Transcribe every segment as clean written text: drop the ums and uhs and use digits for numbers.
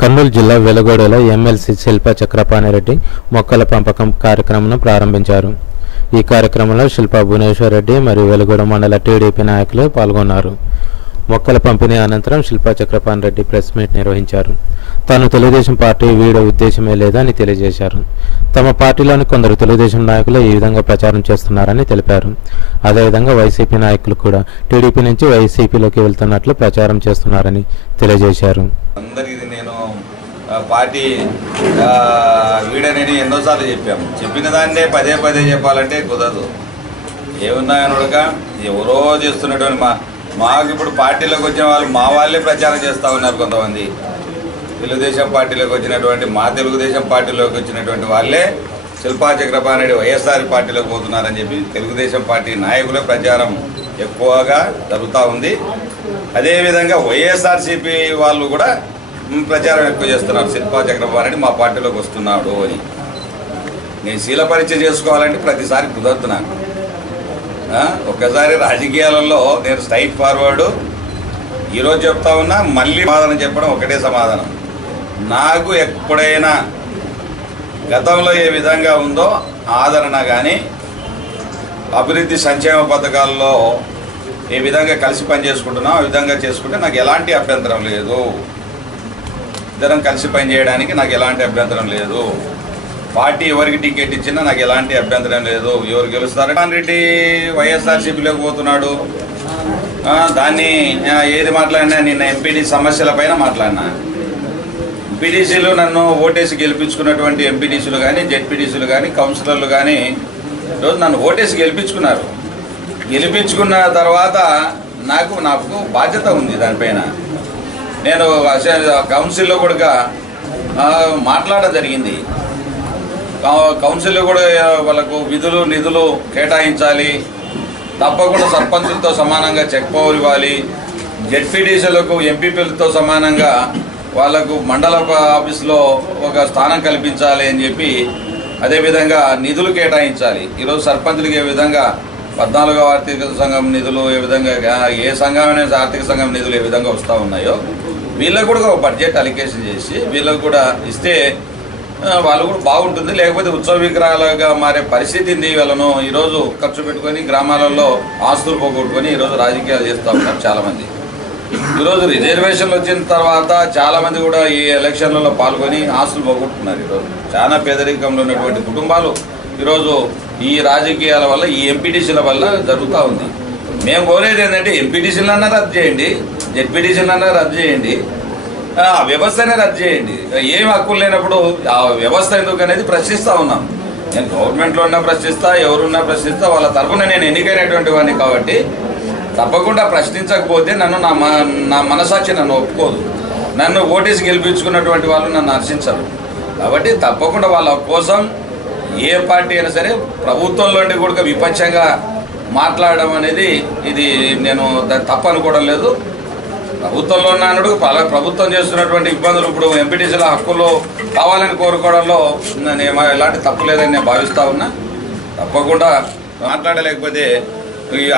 కర్నూలు జిల్లా వెలుగొడలో ఎమ్మెల్సీ శిల్పా చక్రపాణిరెడ్డి మొక్కల పెంపకం కార్యక్రమం ప్రారంభించారు. ఈ కార్యక్రమంలో శిల్పా భువనేశ్వర్ రెడ్డి మరియు వెలుగొడ మండల టీడీపీ నాయకులు పాల్గొన్నారు. మొక్కల పంపిణీ అనంతరం శిల్పా చక్రపాణిరెడ్డి ప్రెస్ మీట్ నిర్వహించారు. తాను తెలుగుదేశం పార్టీ వీడే ఉద్దేశమే లేదని తెలియజేశారు. తమ పార్టీలోని కొందరు తెలుగుదేశం నాయకులు ఈ విధంగా ప్రచారం చేస్తున్నారని తెలిపారు. అదేవిధంగా వైసీపీ నాయకులు కూడా టీడీపీ నుంచి వైసీపీలోకి వెళ్తున్నట్లు ప్రచారం చేస్తున్నారని తెలియజేశారు. పార్టీ వీడనేది ఎన్నోసార్లు చెప్పిన దాన్నే పదే పదే చెప్పాలంటే కుదరదు. ఏమున్నాయనగా ఎవరో చేస్తున్నటువంటి మాకు ఇప్పుడు పార్టీలోకి వచ్చిన వాళ్ళు మా వాళ్ళే ప్రచారం చేస్తూ ఉన్నారు. కొంతమంది తెలుగుదేశం పార్టీలోకి వచ్చినటువంటి తెలుగుదేశం పార్టీలోకి వచ్చినటువంటి వాళ్ళే శిల్పా చక్రపాణిరెడ్డి వైఎస్ఆర్ పార్టీలోకి పోతున్నారని చెప్పి తెలుగుదేశం పార్టీ నాయకుల ప్రచారం ఎక్కువగా జరుగుతూ ఉంది. అదేవిధంగా వైఎస్ఆర్సీపీ వాళ్ళు కూడా ప్రచారం ఎక్కువ చేస్తున్నారు. శిల్పా చక్రపాణిరెడ్డి మా పార్టీలోకి వస్తున్నాడు అని. నేను శీల పరీక్ష చేసుకోవాలంటే ప్రతిసారి కుదరదు నాకు. ఒక్కసారి రాజకీయాలలో నేను స్ట్రైట్ ఫార్వర్డు ఈరోజు చెప్తా ఉన్నా, మళ్ళీ సమాధానం చెప్పడం ఒకటే సమాధానం. నాకు ఎప్పుడైనా గతంలో ఏ విధంగా ఉందో ఆదరణ కానీ అభివృద్ధి సంక్షేమ పథకాల్లో ఏ విధంగా కలిసి పనిచేసుకుంటున్నాం ఆ విధంగా చేసుకుంటే నాకు ఎలాంటి అభ్యంతరం లేదు. ఇద్దరం కలిసి పనిచేయడానికి నాకు ఎలాంటి అభ్యంతరం లేదు. పార్టీ ఎవరికి టికెట్ ఇచ్చినా నాకు ఎలాంటి అభ్యంతరం లేదు. ఎవరు గెలుస్తారు? రెడ్డి వైఎస్ఆర్సీపీలోకి పోతున్నాడు. దాన్ని ఏది మాట్లాడినా నిన్న ఎంపీడీ సమస్యలపైన మాట్లాడినా. ఎంపీడీసీలు నన్ను ఓటేసి గెలిపించుకున్నటువంటి ఎంపీడీసీలు కానీ జెడ్పీడీసీలు కానీ కౌన్సిలర్లు కానీ ఈరోజు నన్ను ఓటేసి గెలిపించుకున్నారు. గెలిపించుకున్న తర్వాత నాకు బాధ్యత ఉంది దానిపైన. నేను కౌన్సిల్లో కూడా మాట్లాడడం జరిగింది. కౌన్సిల్లో కూడా వాళ్ళకు విధులు నిధులు కేటాయించాలి, తప్పకుండా సర్పంచులతో సమానంగా చెక్ పవర్ ఇవ్వాలి, జెడ్పీడీసీలకు ఎంపీపీలతో సమానంగా వాళ్లకు మండల ఆఫీసులో ఒక స్థానం కల్పించాలి అని చెప్పి, అదేవిధంగా నిధులు కేటాయించాలి. ఈరోజు సర్పంచులకు ఏ విధంగా 14వ ఆర్థిక సంఘం నిధులు ఏ విధంగా ఏ సంఘమైన ఆర్థిక సంఘం నిధులు ఏ విధంగా వస్తూ ఉన్నాయో వీళ్ళకు కూడా ఒక బడ్జెట్ అలికేషన్ చేసి వీళ్ళకు కూడా ఇస్తే వాళ్ళు కూడా బాగుంటుంది. లేకపోతే ఉత్సవ విగ్రహాలుగా మారే పరిస్థితి ఉంది. వీళ్ళను ఈరోజు ఖర్చు పెట్టుకొని గ్రామాలలో ఆస్తులు పోగొట్టుకొని ఈరోజు రాజకీయాలు చేస్తూ ఉన్నారు చాలామంది. ఈరోజు రిజర్వేషన్లు వచ్చిన తర్వాత చాలామంది కూడా ఈ ఎలక్షన్లలో పాల్గొని ఆస్తులు పోగొట్టుకున్నారు. ఈరోజు చాలా పేదరికంలో ఉన్నటువంటి కుటుంబాలు ఈరోజు ఈ రాజకీయాల వల్ల ఈ ఎంపీటీసీల వల్ల జరుగుతూ ఉంది. మేము కోరేది ఏంటంటే ఎంపీటీసీలన్నా రద్దు చేయండి, జెడ్పీటీసీలన్నా రద్దు చేయండి, ఆ వ్యవస్థనే రద్దు చేయండి. ఏం హక్కులు లేనప్పుడు ఆ వ్యవస్థ ఎందుకు అనేది ప్రశ్నిస్తూ ఉన్నాం. నేను గవర్నమెంట్లో ఉన్నా ప్రశ్నిస్తా, ఎవరున్నా ప్రశ్నిస్తా. వాళ్ళ తరఫున నేను ఎన్నికైనటువంటి వాడిని కాబట్టి తప్పకుండా ప్రశ్నించకపోతే నా మనసాక్షి నన్ను ఒప్పుకోదు. నన్ను ఓటేసి గెలిపించుకున్నటువంటి వాళ్ళు నన్ను హర్షించరు. కాబట్టి తప్పకుండా వాళ్ళ కోసం ఏ పార్టీ అయినా సరే ప్రభుత్వంలోంటి కూడా విపక్షంగా మాట్లాడడం అనేది ఇది నేను తప్పు అనుకోవడం లేదు. ప్రభుత్వంలో ఉన్నాడు ప్రభుత్వం చేస్తున్నటువంటి ఇబ్బందులు ఇప్పుడు ఎంపీటీసీల హక్కులు కావాలని కోరుకోవడంలో నేను ఎలాంటి తప్పు లేదని నేను భావిస్తూ ఉన్నా. తప్పకుండా మాట్లాడలేకపోతే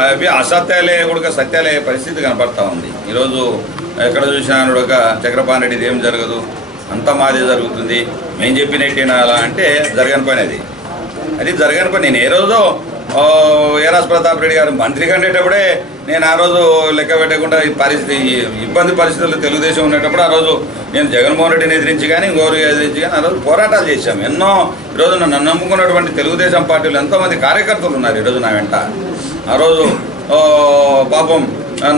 అవి అసత్యాలే కూడా సత్యాలే పరిస్థితి కనపడతా ఉంది. ఈరోజు ఎక్కడ చూసినా ఒక చక్రపాణిరెడ్డి ఏం జరగదు, అంతా మాదే జరుగుతుంది, మేము చెప్పినట్టేనా అలా అంటే జరగని పని. అది జరగని పని. నేను ఏ రోజు ఏరాస్ ప్రతాప్ రెడ్డి గారు మంత్రి కండేటప్పుడే నేను ఆ రోజు లెక్క పెట్టకుండా ఇబ్బంది పరిస్థితుల్లో తెలుగుదేశం ఉండేటప్పుడు ఆ రోజు నేను జగన్మోహన్ రెడ్డిని ఎదిరించి కానీ ఇంకోరు ఎదిరించి కానీ ఆ రోజు పోరాటాలు చేశాము. ఎన్నో ఈరోజు నన్ను నమ్ముకున్నటువంటి తెలుగుదేశం పార్టీలో ఎంతోమంది కార్యకర్తలు ఉన్నారు ఈరోజు నా వెంట. ఆ రోజు పాపం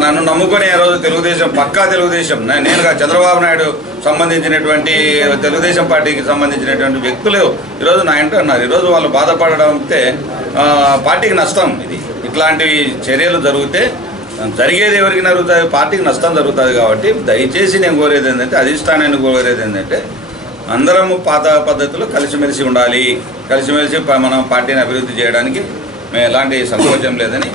నన్ను నమ్ముకొని ఆ రోజు తెలుగుదేశం పక్కా తెలుగుదేశం నేనుగా చంద్రబాబు నాయుడు సంబంధించినటువంటి తెలుగుదేశం పార్టీకి సంబంధించినటువంటి వ్యక్తులు ఈరోజు నా ఇంట ఉన్నారు. ఈరోజు వాళ్ళు బాధపడడం అంటే పార్టీకి నష్టం. ఇట్లాంటి చర్యలు జరిగితే జరిగేది ఎవరికి జరుగుతుంది? పార్టీకి నష్టం జరుగుతుంది. కాబట్టి దయచేసి నేను కోరేది ఏంటంటే, అధిష్టానాన్ని కోరేది ఏంటంటే, అందరము పాత పద్ధతిలో కలిసిమెలిసి ఉండాలి. కలిసిమెలిసి మనం పార్టీని అభివృద్ధి చేయడానికి మేము ఎలాంటి సంకోచం లేదని